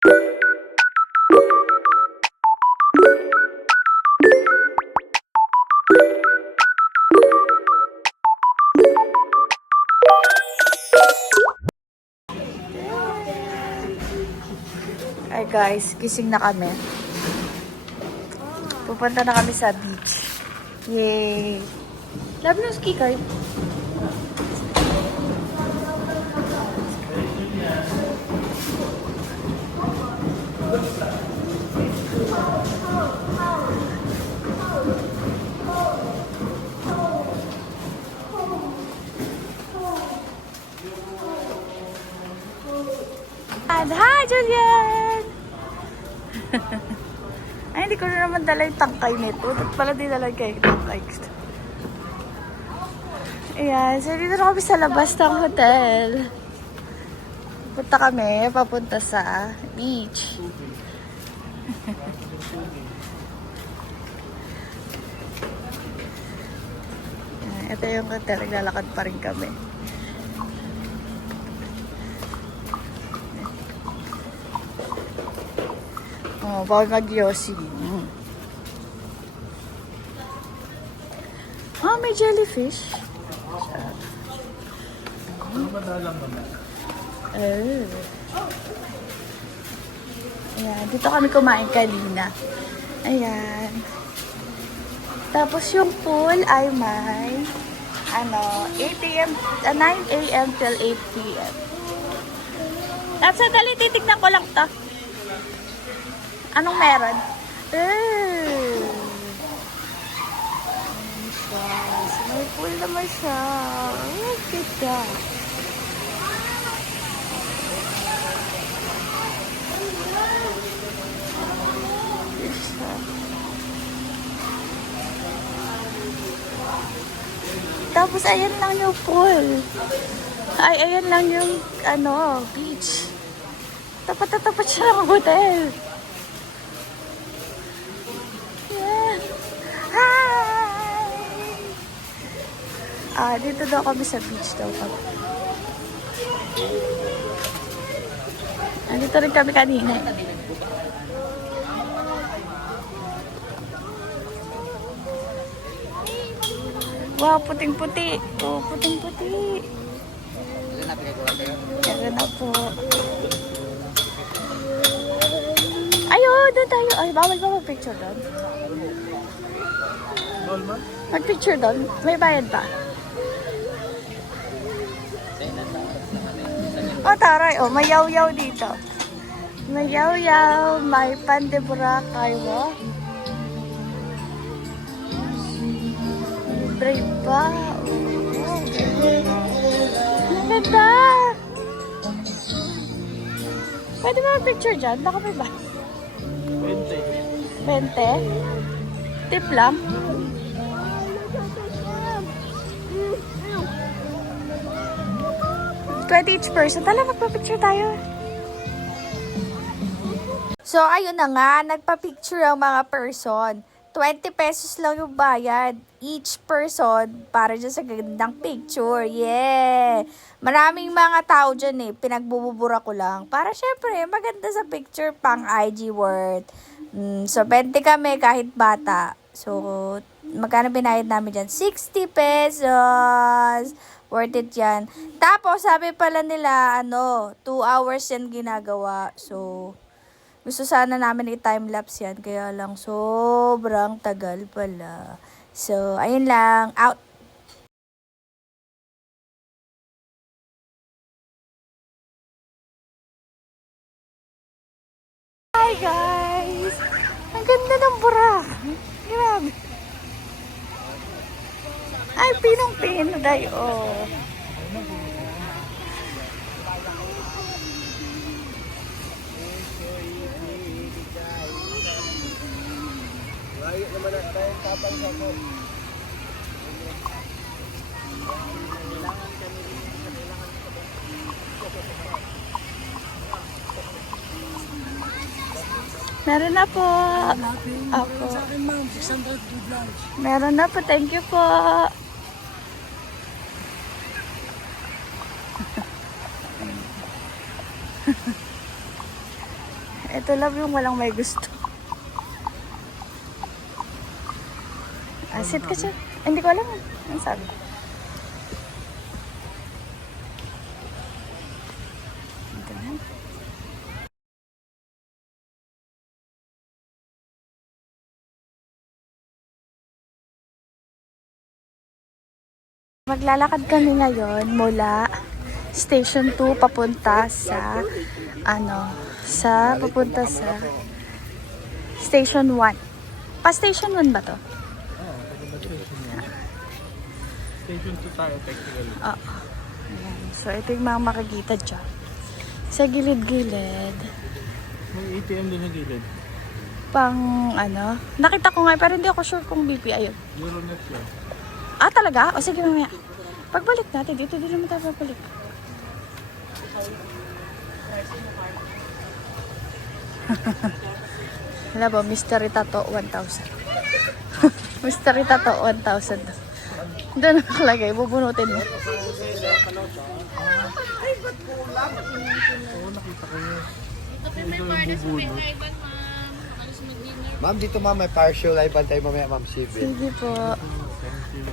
Ay guys, gising na kami. Pupunta na kami sa beach. Yay! Love no ski card. And hi, Julian! Ay, hindi ko na naman dala yung tangkay nito. Dapat pala dinala kayo yung tangkay. Ayan, so dito na kami sa labas ng hotel. Punta kami, papunta sa beach. Ito yung hotel, naglalakad pa rin kami. Oh, bawal mag-yosi. Oh, may jellyfish. Ano madalang naman? Ayan, dito kami kumain kanina. Ayan. Tapos yung pool ay may 8 a.m. 9 a.m. till 8 p.m. At sadali, titignan ko lang to. Anong meron? So, may pool naman siya. Oh, ganda. Tapos, ayan lang yung pool. Ay, ayan lang yung, beach. Tapat na tapat siya ng hotel. Yeah. Hi! Dito daw kami sa beach daw kami. Dito rin kami kanina. Wow, puting-puti. Oh, puting-puti. Meron na po. Ayun, doon tayo. Ay, bawal ba mag-picture doon? Mag-picture doon? May bayad pa? Oh, taray. Oh, may yaw-yaw dito. May yaw-yaw. May Pandeboracay. Wow. Brave pa. Oh. Ang ganda. Pwede ba mag-picture dyan? Baka may ba? 20? Tip lang? 20 each person. Tala, magpa-picture tayo. So, ayun na nga. Nagpa-picture ang mga person. 20 pesos lang yung bayad. Each person para dyan sa gandang picture. Yeah! Maraming mga tao dyan eh. Pinagbububura ko lang. Para syempre, maganda sa picture pang IG worth. So, 20 kami kahit bata. So, magkano binayad namin dyan? 60 pesos. Worth it yan. Tapos, sabi pala nila, 2 hours yan ginagawa. So, gusto sana namin i-timelapse yan. Kaya lang, sobrang tagal pala. So, ayun lang. Out! Hi, guys! Ang ganda ng Boracay. Grabe. Ay, pinong-pino dayo. Oh. Meron na po. Ako. Meron na po. Thank you po. Ito love yung walang may gusto. Sit ka siya. Hindi ko alam. Ano sabi? Ito na. Maglalakad kami ngayon mula Station 2 papunta sa papunta sa Station 1. Pa Station 1 ba to? Station 2 tayo technically. Oo. Ayan. So, ito yung mga makikita dyan. Sa gilid-gilid. May ATM doon sa gilid. Nakita ko nga, pero hindi ako sure kung BPI yun. Euronet yan. Ah, talaga? O sige, mamaya. Pagbalik natin, dito din naman tayo pagbalik. Wala ba? Mystery Tattoo 1,000. Mystery Tattoo 1,000. Doon nakalagay, bubunutin mo. Oo, nakita ko yun. Ito yung bubulot. Ma'am, dito ma'am, may partial live bantay mamaya, ma'am, civil. Sige po. Thank you.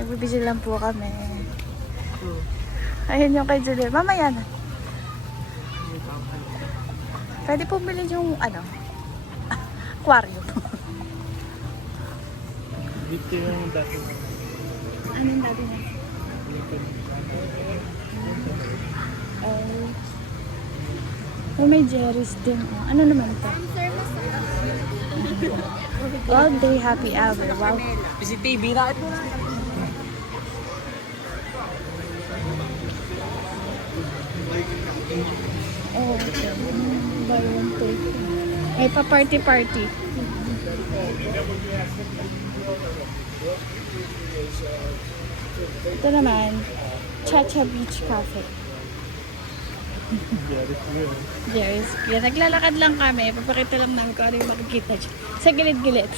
Nagbibigil lang po kami. Ayun yung kay Julie. Mamaya na. Pwede po bilhin yung aquarium. Dito yung dati. Anong dati na? Oh, may Jerry's din. Oh. Ano naman ito? All day happy hour. Wow. CCTV na ito. Oh, buy one take. May pa-party-party. Ito naman, Chacha Beach Cafe. Jerry's yun. Jerry's Beer. Naglalakad lang kami. Papakita lang namin kung ano yung makikita dyan. Sa gilid-gilid.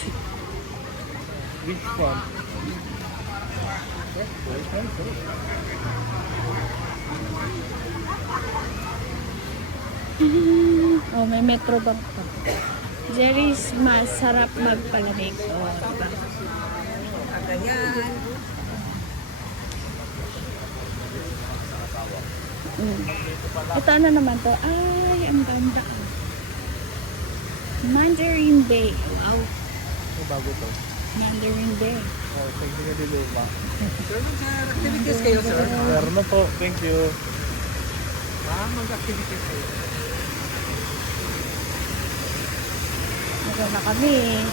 Which one? Oh, may Metro Bank pa. Jerry's masarap magpalamig. Oh, diba? Ito ano naman to? Ay, ang ganda. Mandarin Bay. Wow. Bago to. Mandarin Bay. Oh, technically luma. Sir, mag-activities kayo, sir? Meron na po. Thank you. Mag-activities kayo. Meron na kami.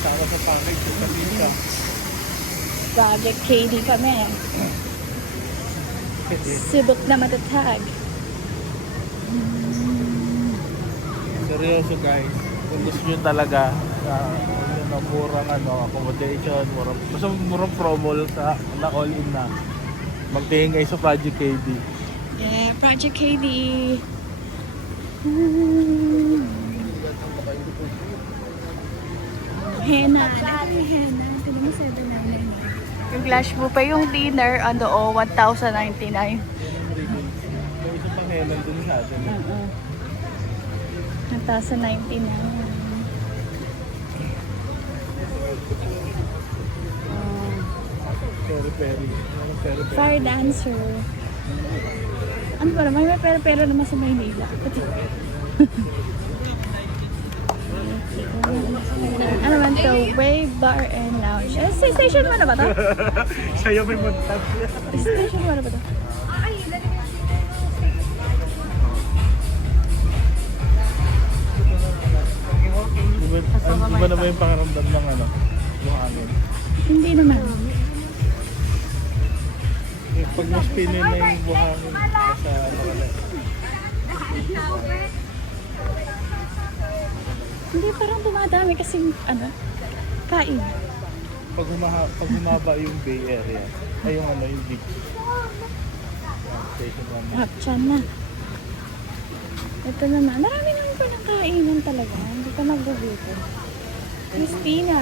Sama sa package. Sa kanisa. Project KD kami. Subok na matatag. Seryoso guys. Kung gusto nyo talaga na murang accommodation, murang promo sa all-in na. Magtingin kayo sa Project KD. Yeah, Project KD. Henna. Henna. Tignan mo 799. Yung flash mo pa yung dinner, 1,099. May isa pang helan dun sa atin. 1,099. Peri-peri. Fire dancer. Ano ba naman? May pera-pera naman sa Maynila. Ano man to? Wave Bar and Lounge. Station mo na ba to? Sa'yo may montab. Station mo na ba to? Di ba naman yung pangaramdam ng yung hangin? Hindi naman. Pag mas pinin na yung buhangin sa nakala. Hindi, parang dumadami kasi kain. Pag humaba yung Bay Area, ay yung beach. Station 1. Hapchan na. Ito naman. Marami naman pa ng kainan talaga. Hindi ka magbubuto. Christina.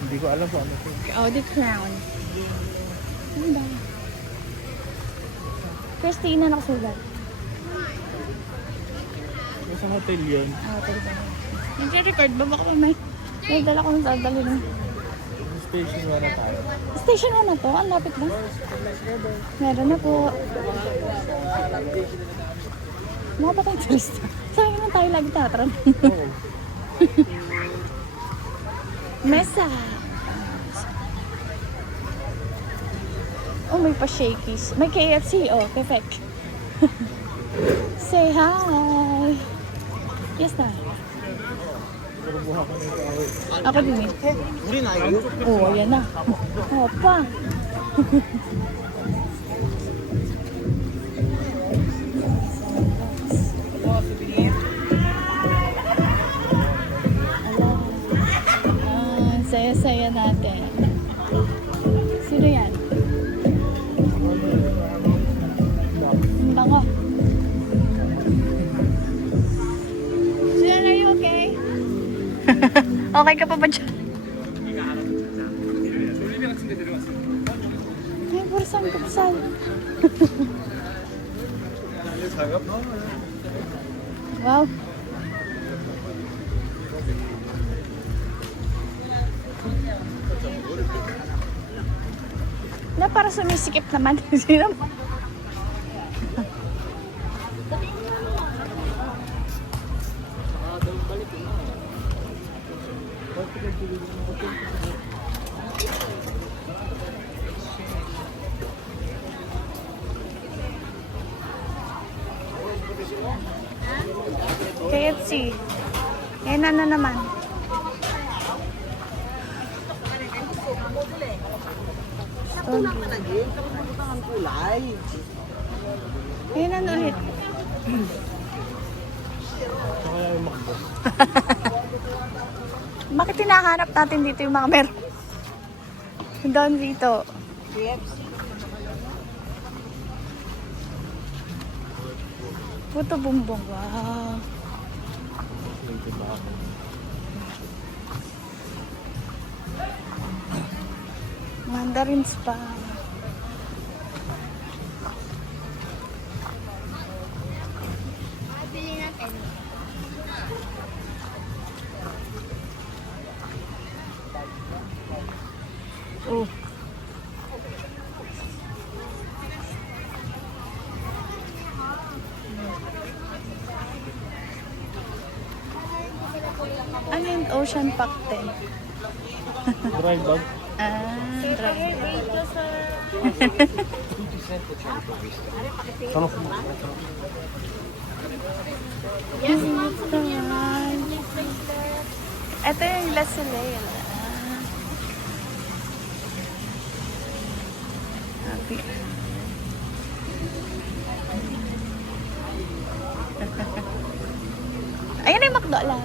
Hindi ko alam kung ano ito. Oh, the Crown. Ano ba? Christina nakasulat. Nasa hotel yun. Nag-record ba? Baka may dala ko ng dadali nun. Station 1 na tayo. Station 1 na to? Ang lapit ba? Meron na po. Mga ba tayong turista? Saan naman tayo lagi tatran? Oo. Mesa. Oh, may pa-shakies. May KFC, oh. Perfect. Say hi. Yes, na. Pero buha ko na ito ako. Ako din eh. Uri na yun. Oh, ayan na. Opa. Saya-saya natin. Sino yan? Ang bango. Jen, are you okay? Okay ka pa ba dyan? Ay, bursang kapsal. Wow. Na para sumisikip naman. Sino? KFC. Yan na naman. Ayun na ulit. Saka yung makbo. Bakit hinahanap natin dito yung mga meron? Doon dito. Puto bumbong. Wow. Dito ba ako? Mandarin spa. Oh. Ano yung Ocean Pack 10? Dry bag. Dry. Sarap mo. Ito yung La Soleil. Happy. Ayan na yung McDo lang.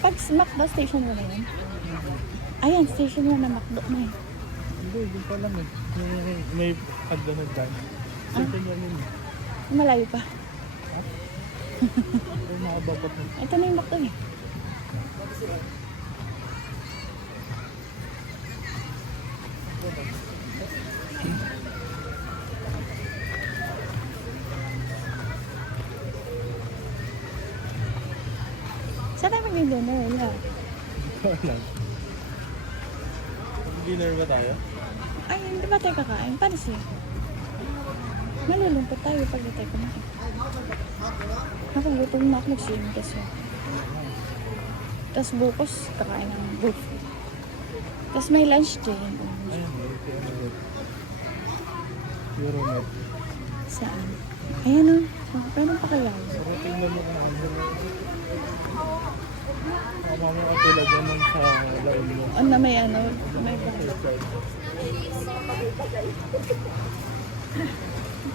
Pag McDo, station 1 na yun? Ayan, station 1 na McDo na yun. Hindi, hindi pa lang eh. May pagdanog dyan. Station yan yun. Malayo pa. Pero nakababat na. Ito na yung McDo eh. Saan tayo mag-dinner? Wala. Ito lang. Dinner ba tayo? Ay, hindi ba tayo kakain? Paano siya? Malulungkot tayo pag di tayo kumain. Nakagutom na ako mag-swimming kasi. Tapos bukas, kakain ng buffet. Tapos may lunch din. Ayun, ito yung Euronet. Saan? Ayan o. Pwede pakalaw. Pero tingnan mo kung ano. Mama mo tulad naman sa laon mo. Na may ano, may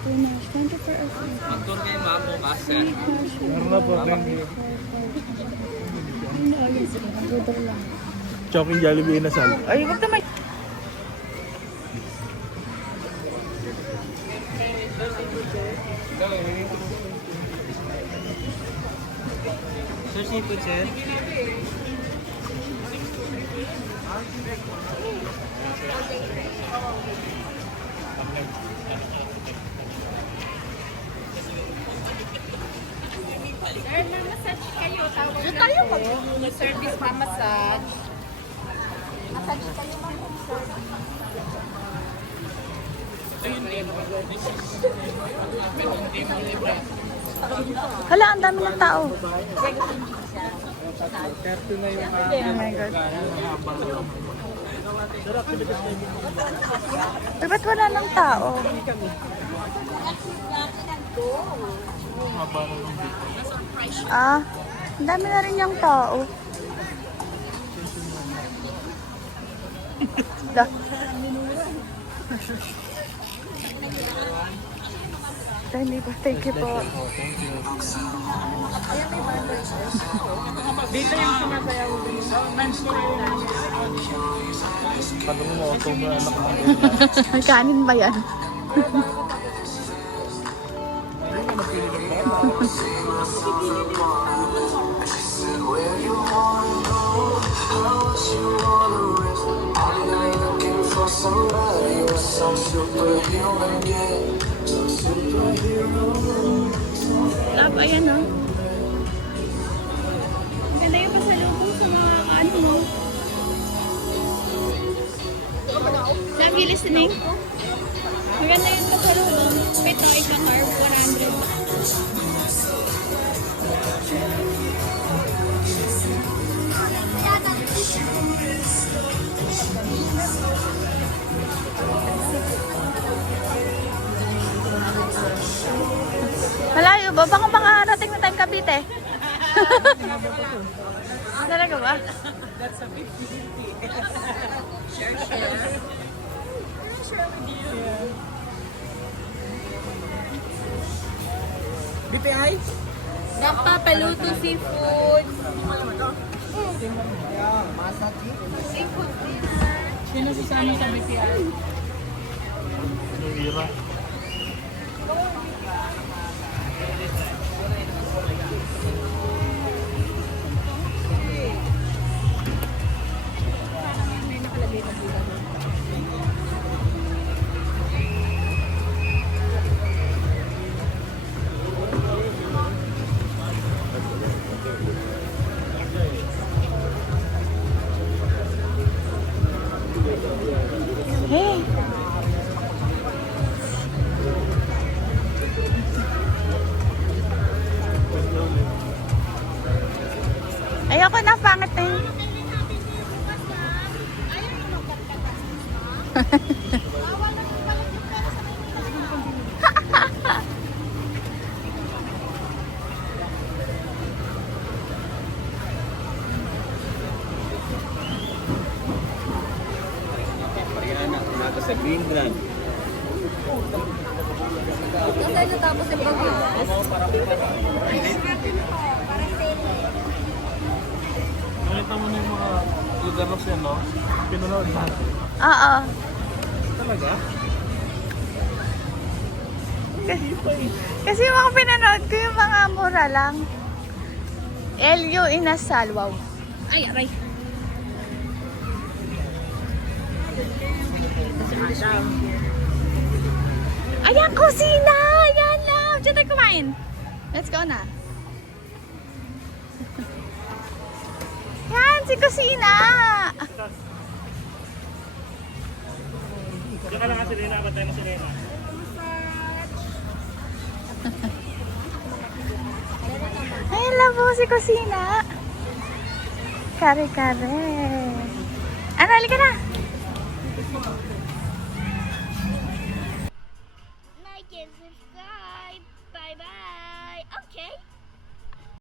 Spinach, 24 or 5. Mag-tour kayo ma'am bukas. Meron na po, thank you. Ano ulit sila? Nagdodor lang. Choking Jollibee inasal. Ay, wag naman. Sir, seafood sir. Service pa massage. Massage kayo Hala, ang dami ng tao. Oh my God. Ay, ba't wala ng tao? Ah, ang dami na rin yung tao. Da. Thank you, thank you po. Tanong mo, ito mo anak ng Kanin ba yan? Love, ayan o. Ganda yung pasalubong sa mga ano. Love, you listening? Maganda yung pasalubong. Ito, ika-carve 100. Malayo ba? Baka makarating na tayong Cavite. Talaga ba? BPI? Papaluto seafood. Sino si Sunny sa BPI? Ira. Hey. Ayoko na, pangit na yun. Sa Greenland. Nakita mo na yung mga lugar na siya, no? Pinanood natin. Oo. Talaga? Kasi yung mga pinanood ko yung mga mura lang. LU Inasal, wow. Ay, aray. Ayan, kusina! Ayan, love! Diyan tayo kumain. Let's go na. Yan, si kusina! Diyan ka lang nga si Rina, batay mo si Rina. Ayan, love, si kusina. Kare-kare. Ano, halika na. Like and subscribe. Bye-bye. Okay.